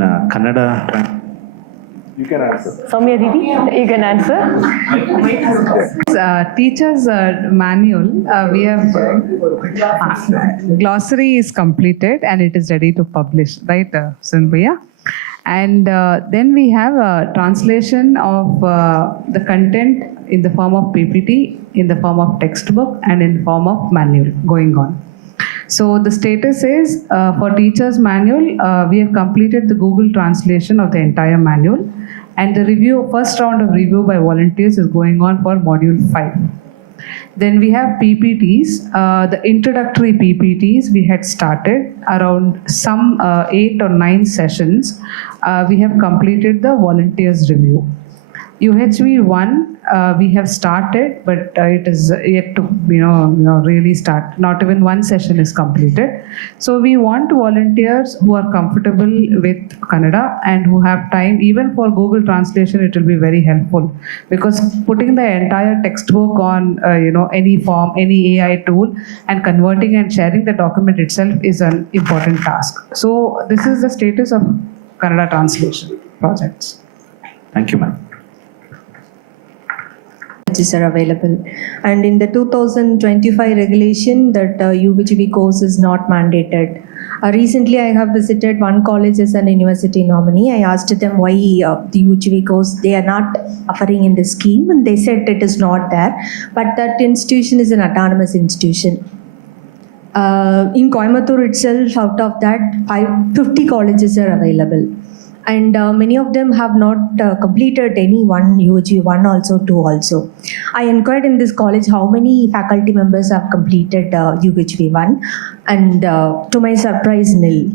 Kannada. You can answer. Soumya Didi, you can answer. Teachers manual, we have glossary is completed and it is ready to publish, right, Sunbhaya? And then we have a translation of the content in the form of PPT, in the form of textbook, and in the form of manual going on. So the status is for teachers manual, we have completed the Google translation of the entire manual, and the first round of review by volunteers is going on for module 5. Then we have PPTs, the introductory PPTs we had started around some 8 or 9 sessions. We have completed the volunteers review. UHV 1 we have started, but it is yet to really start. Not even one session is completed. So we want volunteers who are comfortable with Kannada and who have time. Even for Google translation, it will be very helpful, because putting the entire textbook on any form, any AI tool, and converting and sharing the document itself is an important task. So this is the status of Kannada translation projects. Thank you, ma'am. Are available, and in the 2025 regulation that UHV course is not mandated. Recently I have visited one college as an university nominee. I asked them why the UHV course they are not offering in the scheme, and they said it is not there, but that institution is an autonomous institution. In Coimbatore itself, out of that 50 colleges are available, and many of them have not completed any one UHV 1 also 2 also. I inquired in this college how many faculty members have completed UHV 1, and to my surprise, nil.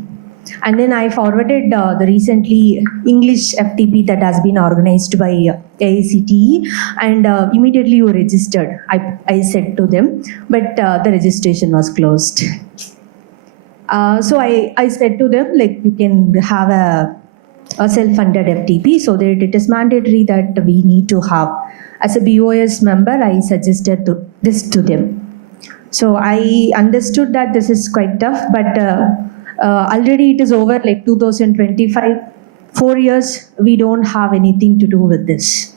And then I forwarded the recently English FTP that has been organized by AICTE, and immediately you registered, I said to them, but the registration was closed. So I said to them, like, you can have a self-funded FTP, so that it is mandatory that we need to have. As a BOS member, I suggested this to them. So I understood that this is quite tough, but already it is over, like 2025, 4 years, we don't have anything to do with this.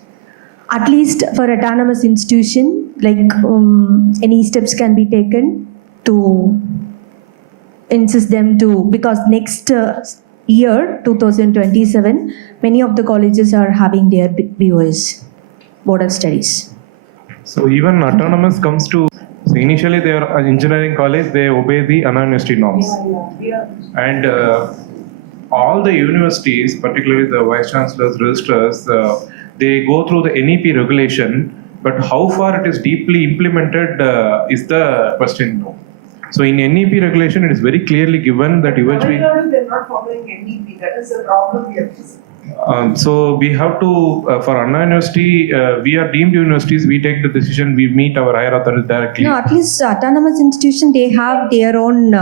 At least for autonomous institution, like any steps can be taken to insist them to, because next year 2027 many of the colleges are having their BOS, Board of Studies. So even autonomous comes to, so initially they are an engineering college, they obey the Anna University norms. And all the universities, particularly the vice chancellors, registrars, they go through the NEP regulation, but how far it is deeply implemented is the question now. So in NEP regulation, it is very clearly given that UHV... They're not following NEP. That is the problem we have to see. So we have to, for Anna University, we are deemed universities, we take the decision, we meet our higher authorities directly. No, at least autonomous institution, they have their own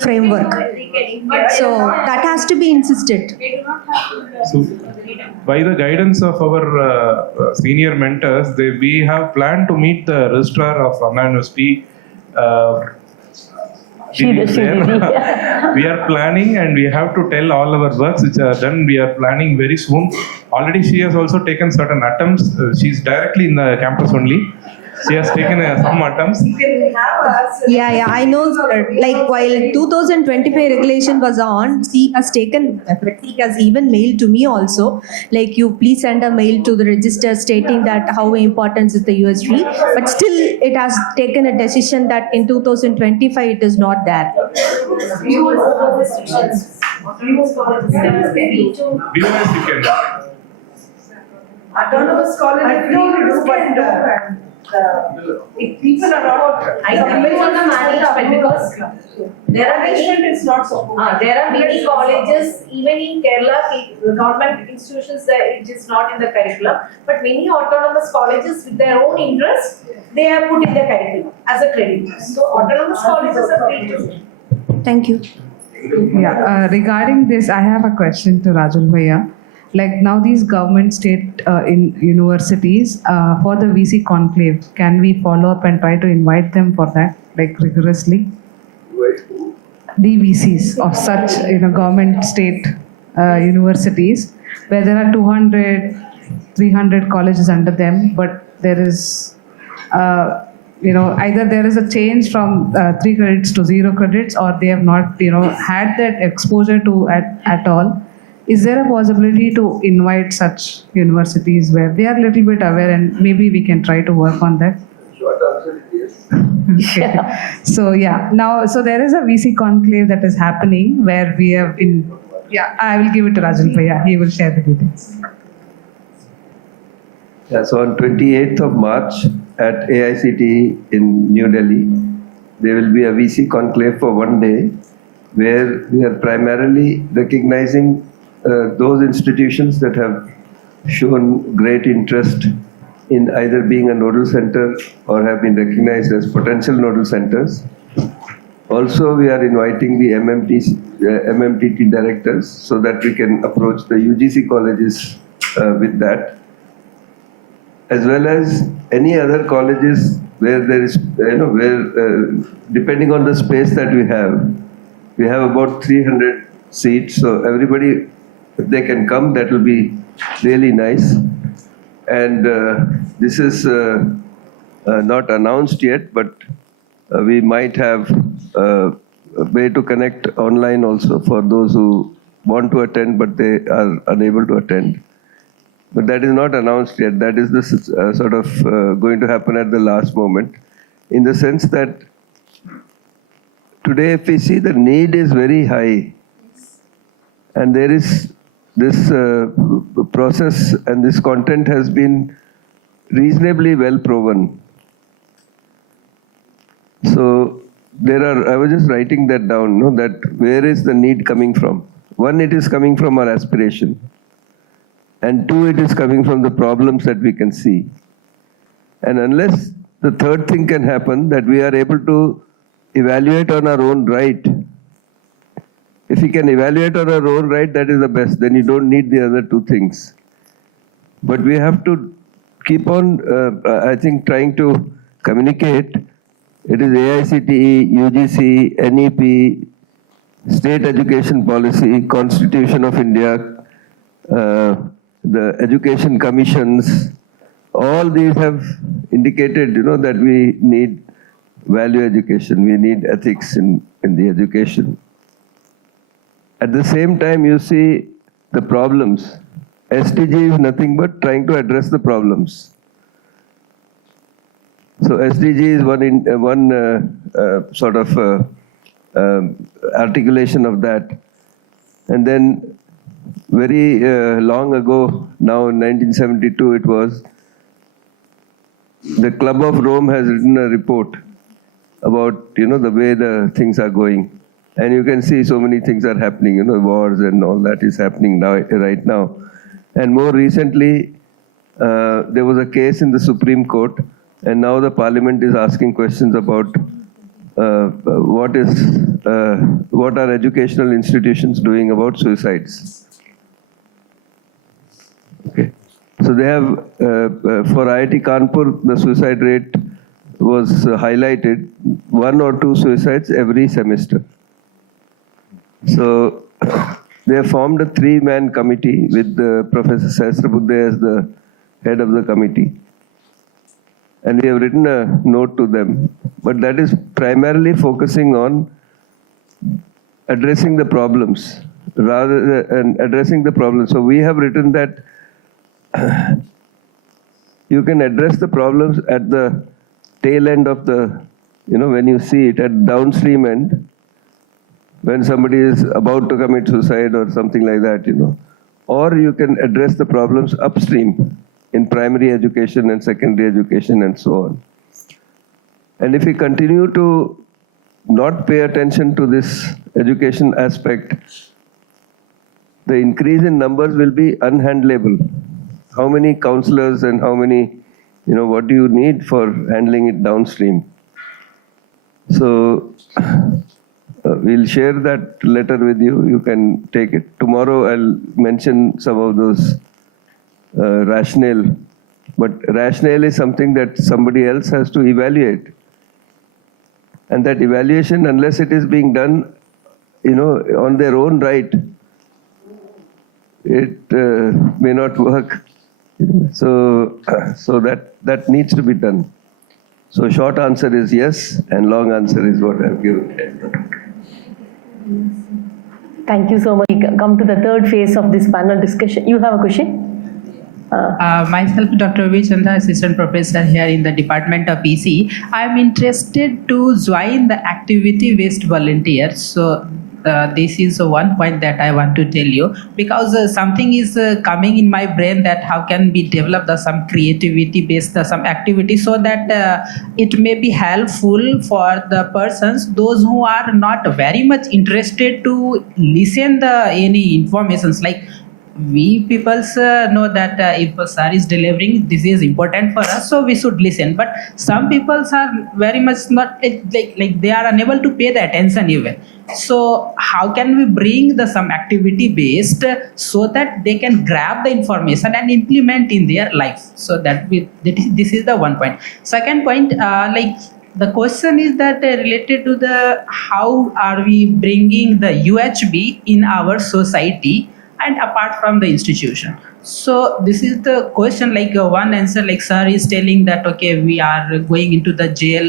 framework. So that has to be insisted. So by the guidance of our senior mentors, we have planned to meet the registrar of Anna University. We are planning, and we have to tell all our works which are done. We are planning very soon. Already she has also taken certain attempts. She's directly in the campus only. She has taken some attempts. Yeah, I know, sir. Like while 2025 regulation was on, she has even mailed to me also. Like, you please send a mail to the register stating that how important is the UHV. But still, it has taken a decision that in 2025 it is not there. Autonomous college, if people are not, I depends on the management, because there are it's not so. there are many colleges, even in Kerala, government institutions, it is not in the curriculum. But many autonomous colleges, with their own interest, they have put in the curriculum as a credit. So autonomous colleges are free to. Thank you. Yeah, regarding this, I have a question to Rajul Bhaiya. Like, now these government state in universities for the VC conclave, can we follow up and try to invite them for that, like, rigorously? DVCs of such, government state universities where there are 200, 300 colleges under them, but there is, either there is a change from 3 credits to 0 credits, or they have not, had that exposure to at all. Is there a possibility to invite such universities where they are a little bit aware, and maybe we can try to work on that? Short answer is yes. Okay. So there is a VC conclave that is happening where we have I will give it to Rajan Bhaiya. He will share the details. Yeah, so on 28th of March at AICTE in New Delhi, there will be a VC conclave for one day where we are primarily recognizing those institutions that have shown great interest in either being a nodal center or have been recognized as potential nodal centers. Also, we are inviting the MMTT directors so that we can approach the UGC colleges with that, as well as any other colleges where there is, depending on the space that we have about 300 seats. So everybody, if they can come, that will be really nice. And this is not announced yet, but we might have a way to connect online also for those who want to attend, but they are unable to attend. But that is not announced yet. That is going to happen at the last moment, in the sense that today, if we see, the need is very high, and there is this process and this content has been reasonably well proven. So I was just writing that down, that where is the need coming from? One, it is coming from our aspiration. And two, it is coming from the problems that we can see. And unless the third thing can happen, that we are able to evaluate on our own right. If we can evaluate on our own right, that is the best. Then you don't need the other two things. But we have to keep on, trying to communicate. It is AICTE, UGC, NEP, State Education Policy, Constitution of India, the education commissions, all these have indicated, that we need value education, we need ethics in the education. At the same time, you see the problems. SDG is nothing but trying to address the problems. So SDG is one articulation of that. And then very long ago, now in 1972 it was, the Club of Rome has written a report about, the way the things are going. And you can see so many things are happening, wars and all that is happening now, right now. And more recently, there was a case in the Supreme Court, and now the Parliament is asking questions about what are educational institutions doing about suicides. Okay. So they have, for IIT Kanpur, the suicide rate was highlighted, 1 or 2 suicides every semester. So they have formed a 3-man committee with Professor Sahasrabudhe as the head of the committee. And we have written a note to them, but that is primarily focusing on addressing the problems, addressing the problems. So we have written that you can address the problems at the tail end of the, when you see it at downstream end, when somebody is about to commit suicide or something like that, or you can address the problems upstream in primary education and secondary education and so on. And if we continue to not pay attention to this education aspect, the increase in numbers will be unhandleable. How many counselors and how many, what do you need for handling it downstream? So we'll share that letter with you. You can take it. Tomorrow I'll mention some of those rationale. But rationale is something that somebody else has to evaluate. And that evaluation, unless it is being done on their own right, it may not work. So that needs to be done. So short answer is yes, and long answer is what I've given. Thank you so much. We come to the third phase of this panel discussion. You have a question? Myself, Dr. Vijaychandra, Assistant Professor here in the Department of EC. I am interested to join the activity-based volunteers. So this is one point that I want to tell you, because something is coming in my brain that how can we develop some creativity-based some activity so that it may be helpful for the persons, those who are not very much interested to listen any informations, like we people know that if a sir is delivering, this is important for us, so we should listen. But some people are very much not like they are unable to pay the attention even. So how can we bring some activity based so that they can grab the information and implement in their life? So this is the one point. Second point, the question is that related to the how are we bringing the UHB in our society and apart from the institution. So this is the question, one answer, sir is telling that okay, we are going into the jail,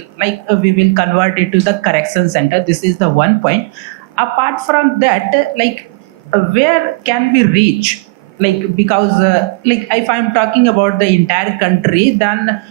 we will convert it to the correction center. This is the one point. Apart from that, where can we reach? Because if I'm talking about the entire country, then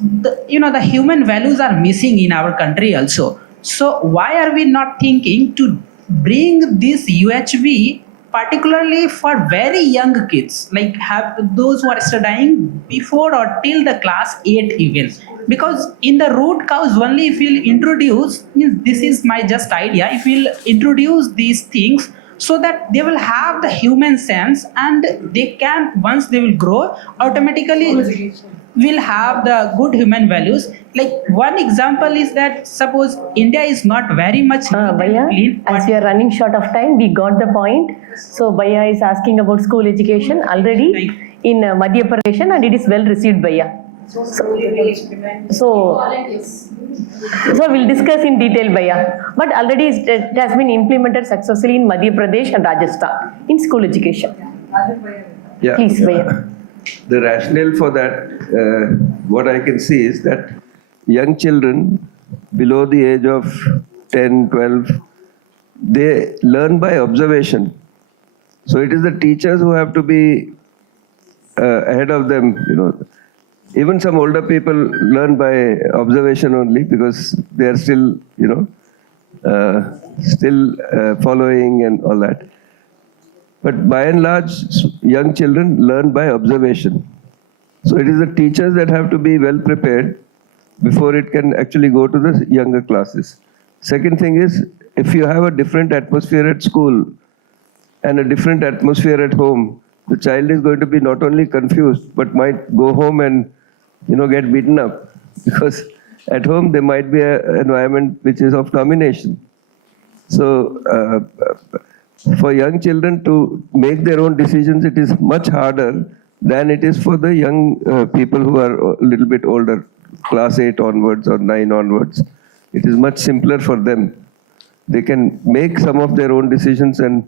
the human values are missing in our country also. So why are we not thinking to bring this UHB particularly for very young kids, have those who are studying before or till the class 8 even? Because in the root cause only if you'll introduce, this is my just idea, if you'll introduce these things so that they will have the human sense and they can, once they will grow, automatically will have the good human values. One example is that suppose India is not very much clean. As we are running short of time, we got the point. So Bhaiya is asking about school education already in Madhya Pradesh, and it is well received, Bhaiya. So we'll discuss in detail, Bhaiya. But already it has been implemented successfully in Madhya Pradesh and Rajasthan in school education. Yeah. Please, Bhaiya. The rationale for that, what I can see is that young children below the age of 10, 12, they learn by observation. So it is the teachers who have to be ahead of them, Even some older people learn by observation only because they are still, following and all that. But by and large, young children learn by observation. So it is the teachers that have to be well prepared before it can actually go to the younger classes. Second thing is, if you have a different atmosphere at school and a different atmosphere at home, the child is going to be not only confused, but might go home and, get beaten up. Because at home there might be an environment which is of domination. So, for young children to make their own decisions, it is much harder than it is for the young people who are a little bit older, class 8 onwards or 9 onwards. It is much simpler for them. They can make some of their own decisions, and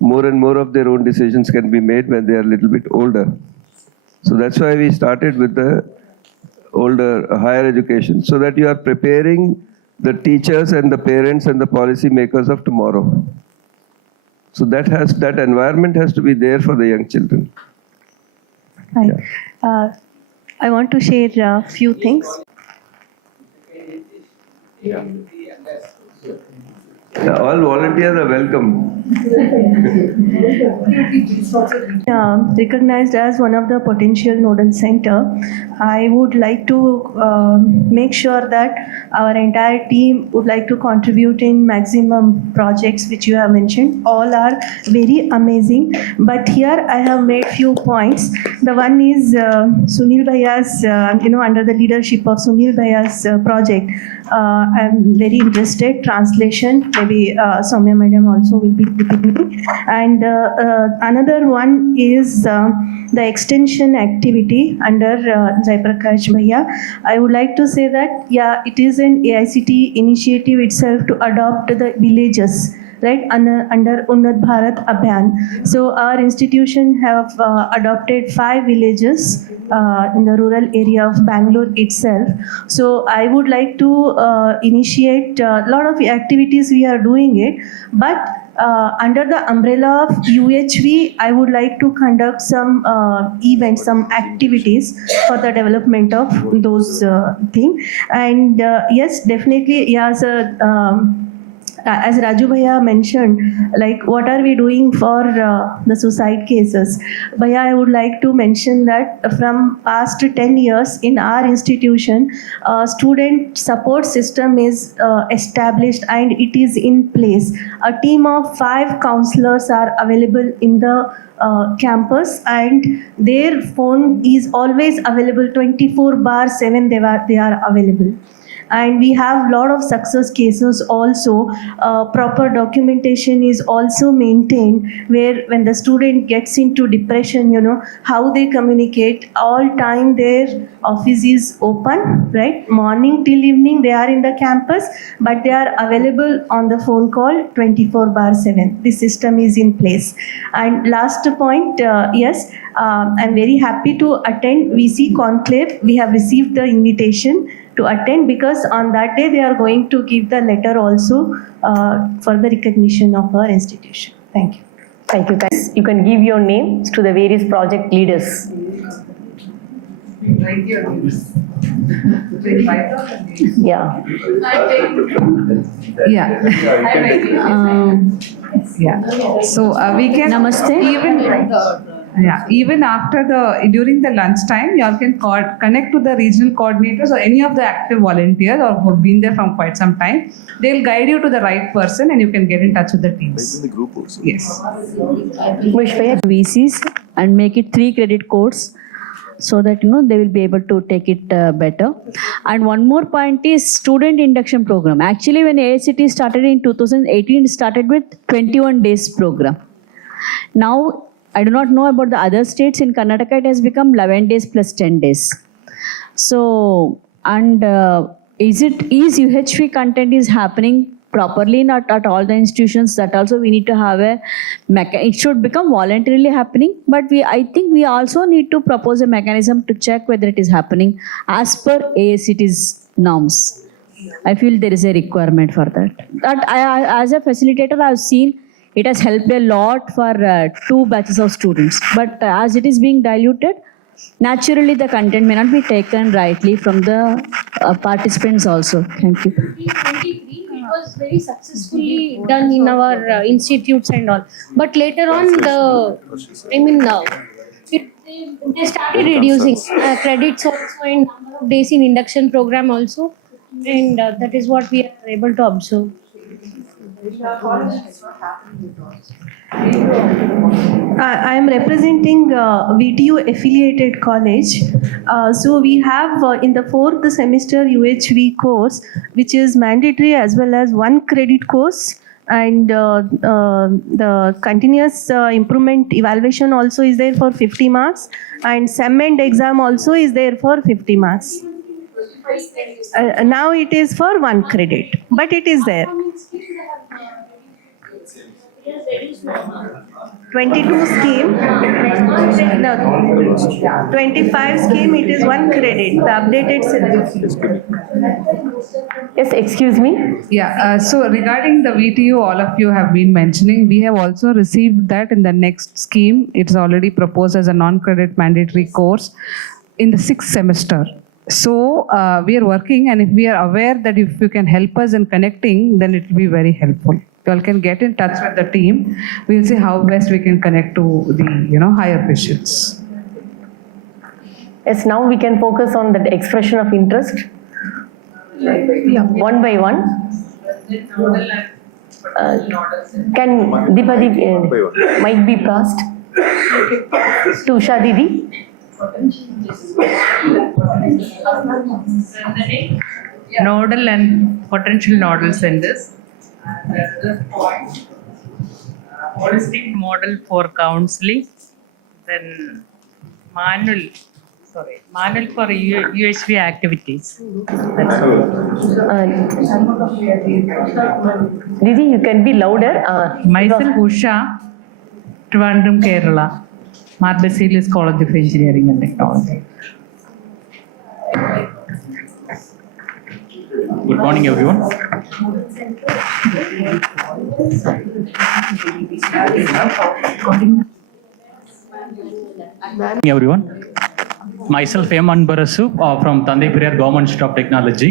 more of their own decisions can be made when they are a little bit older. So that's why we started with the older, higher education, so that you are preparing the teachers and the parents and the policy makers of tomorrow. So that environment has to be there for the young children. Hi. I want to share a few things. All volunteers are welcome. Recognized as one of the potential nodal center, I would like to make sure that our entire team would like to contribute in maximum projects which you have mentioned. All are very amazing, but here I have made few points. The one is Sunil Bhaiya's, under the leadership of Sunil Bhaiya's project. I'm very interested. Translation, maybe Soumya Madam also will be repeating. And another one is the extension activity under Jaiprakash Bhaiya. I would like to say that, it is an AICT initiative itself to adopt the villages, right, under Unnat Bharat Abhiyan. So our institution have adopted 5 villages in the rural area of Bangalore itself. So I would like to initiate a lot of activities we are doing it, but under the umbrella of UHV, I would like to conduct some events, some activities for the development of those things. And yes, definitely, yes, as Raju Bhaiya mentioned, like what are we doing for the suicide cases? Bhaiya, I would like to mention that from past 10 years in our institution, student support system is established and it is in place. A team of 5 counselors are available in the campus, and their phone is always available 24/7. They are available. And we have a lot of success cases also. Proper documentation is also maintained, where when the student gets into depression, how they communicate. All time their office is open, right? Morning till evening they are in the campus, but they are available on the phone call 24/7. This system is in place. And last point, yes, I'm very happy to attend VC Conclave. We have received the invitation to attend, because on that day they are going to give the letter also for the recognition of our institution. Thank you. Thank you. You can give your names to the various project leaders. Write your names. Write down the names. Yeah. Yeah. So we can even after during the lunchtime, you all can connect to the regional coordinators or any of the active volunteers or who have been there from quite some time. They'll guide you to the right person and you can get in touch with the teams. In the group also. Yes. VCs and make it 3 credit course, so that they will be able to take it better. And one more point is student induction program. Actually, when AICT started in 2018, it started with 21 days program. Now, I do not know about the other states. In Karnataka, it has become 11 days plus 10 days. So, and is UHV content is happening properly not at all the institutions? That also we need to have it should become voluntarily happening, but I think we also need to propose a mechanism to check whether it is happening as per AICT's norms. I feel there is a requirement for that. That as a facilitator, I have seen it has helped a lot for 2 batches of students. But as it is being diluted, naturally the content may not be taken rightly from the participants also. Thank you. 2023, it was very successfully done in our institutes and all. But later on, they started reducing credits also and number of days in induction program also. And that is what we are able to observe. I am representing VTU affiliated college. So we have in the 4th semester UHV course, which is mandatory as well as 1 credit course. And the continuous improvement evaluation also is there for 50 marks. And SEM and exam also is there for 50 marks. Now it is for 1 credit, but it is there. 22 scheme, no, 25 scheme, it is 1 credit, the updated syllabus. Yes, excuse me. Yeah, so regarding the VTU, all of you have been mentioning, we have also received that in the next scheme. It's already proposed as a non-credit mandatory course in the 6th semester. So we are working, and if we are aware that if you can help us in connecting, then it will be very helpful. You all can get in touch with the team. We'll see how best we can connect to the higher officials. Yes, now we can focus on the expression of interest. Yeah. One by one. Can Dipadi might be passed to Usha Didi? Nodal and potential nodal centers. Another point, holistic model for counseling, then manual sorry, manual for UHV activities. Didi, you can be louder. Myself, Usha, Trivandrum, Kerala, Mar Basilius College of Engineering and Technology. Good morning, everyone. Myself, M. Anbarasu from Tandai Periyar Government Institute of Technology.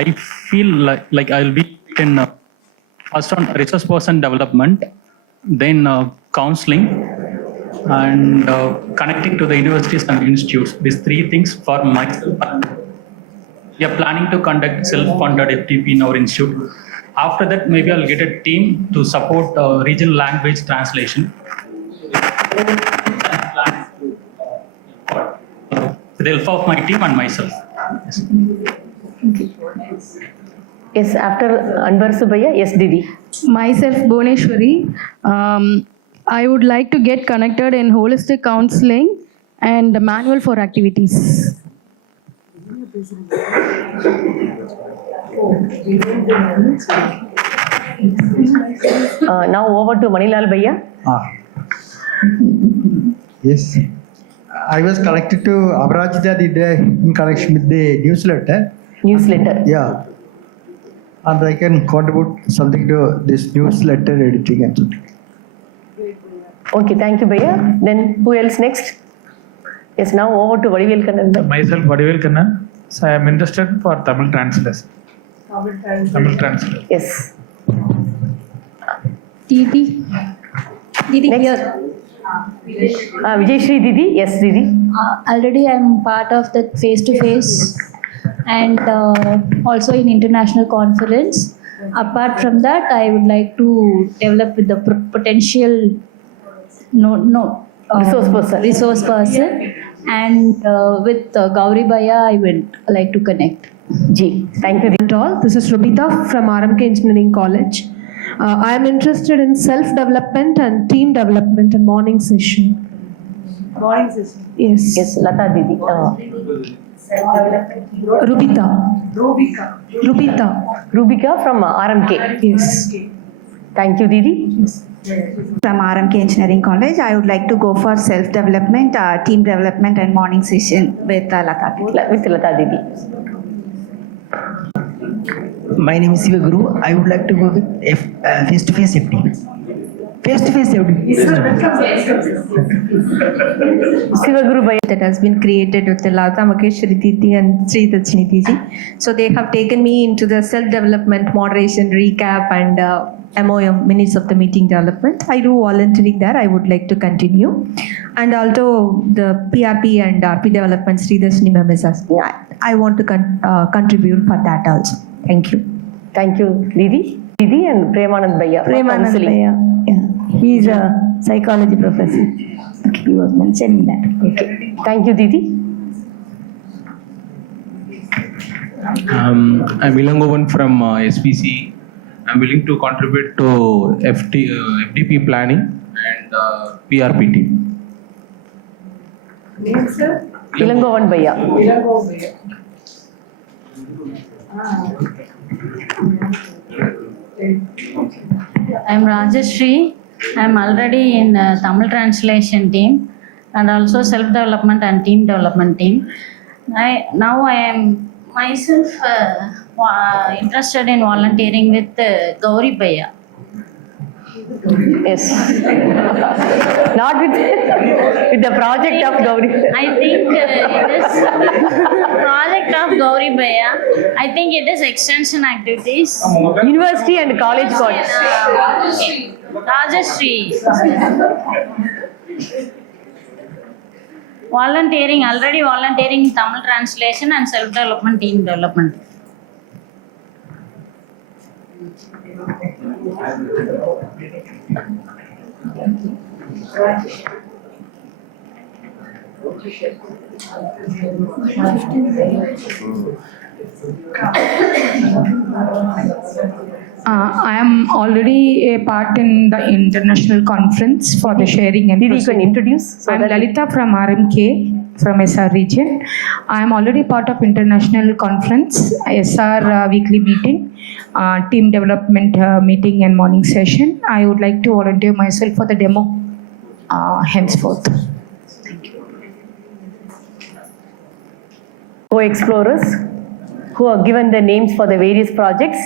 I feel like I will be in first on resource person development, then counseling, and connecting to the universities and institutes. These three things for myself. We are planning to conduct self-funded FTP in our institute. After that, maybe I'll get a team to support regional language translation. With the help of my team and myself. Yes, after Anbar Subaya, yes, Didi. Myself, Bhuneshwari. I would like to get connected in holistic counseling and the manual for activities. Now over to Manilal Bhaiya. Yes. I was connected to Abrajita in connection with the newsletter. Newsletter. Yeah. And I can contribute something to this newsletter editing and something. Okay, thank you, Bhaiya. Then who else next? Yes, now over to Vadivel Kannan. Myself, Vadivel Kannan. So I am interested for Tamil translation. Tamil translation. Yes. Didi. Didi here. Vijay Shri Didi. Yes, Didi. Already I'm part of the face-to-face and also in international conference. Apart from that, I would like to develop with the potential resource person and with Gauri Bhaiya, I would like to connect. Ji, thank you. This is Rubita from RMK Engineering College. I am interested in self-development and team development and morning session. Morning session. Yes. Yes, Lata Didi. Rubika from RMK. Yes. Thank you, Didi. From RMK Engineering College, I would like to go for self-development, team development and morning session with Lata Didi. With Lata Didi. My name is Sivaguru. I would like to go with face-to-face FD. Face-to-face FD. Sivaguru Bhaiya. That has been created with Lata Maheshwari Didi and Sri Dachini Didi. So they have taken me into the self-development, moderation, recap and MOM, minutes of the meeting development. I do volunteering there. I would like to continue. And also the PRP and RP development, Sri Dachini ma'am is asking. I want to contribute for that also. Thank you. Thank you, Didi. Didi and Premanand Bhaiya. Premanand Bhaiya. Yeah. He is a psychology professor. Okay, he was mentioning that. Okay. Thank you, Didi. I'm Ilangovan from SPC. I'm willing to contribute to FDP planning and PRP team. Name, sir? Ilangovan Bhaiya. Ilangovan Bhaiya. I'm Rajashri. I'm already in Tamil translation team and also self-development and team development team. Now I am myself interested in volunteering with Gauri Bhaiya. Yes. Not with the project of Gauri. I think it is project of Gauri Bhaiya. I think it is extension activities. University and college course. Okay. Rajashri. Already volunteering in Tamil translation and self-development, team development. I am already a part in the international conference for the sharing and Didi, you can introduce. I'm Lalita from RMK from SR region. I am already part of international conference, SR weekly meeting, team development meeting and morning session. I would like to volunteer myself for the demo henceforth. Co-explorers who are given the names for the various projects.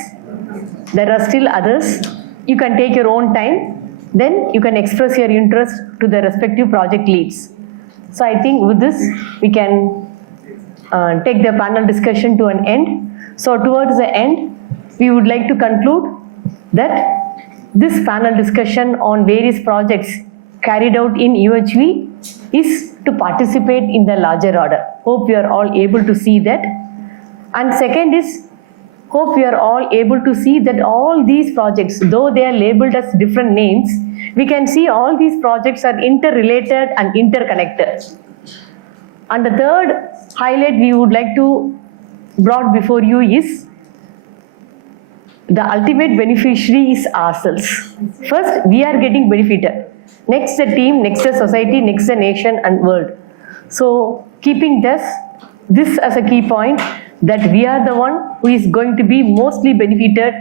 There are still others. You can take your own time. Then you can express your interest to the respective project leads. So I think with this, we can take the panel discussion to an end. So towards the end, we would like to conclude that this panel discussion on various projects carried out in UHV is to participate in the larger order. Hope you are all able to see that. And second is, hope we are all able to see that all these projects, though they are labeled as different names, we can see all these projects are interrelated and interconnected. And the third highlight we would like to brought before you is the ultimate beneficiary is ourselves. First, we are getting benefited. Next, the team, next, the society, next, the nation and world. So, keeping this as a key point, that we are the one who is going to be mostly benefited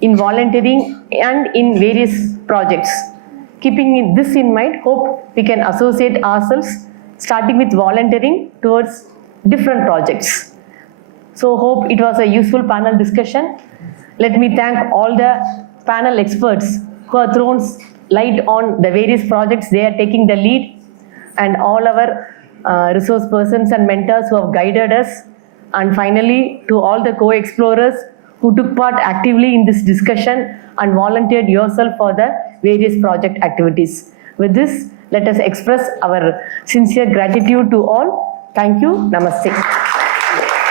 in volunteering and in various projects. Keeping this in mind, hope we can associate ourselves starting with volunteering towards different projects. So hope it was a useful panel discussion. Let me thank all the panel experts who have thrown light on the various projects they are taking the lead, and all our resource persons and mentors who have guided us. And finally, to all the co-explorers who took part actively in this discussion and volunteered yourself for the various project activities. With this, let us express our sincere gratitude to all. Thank you. Namaste.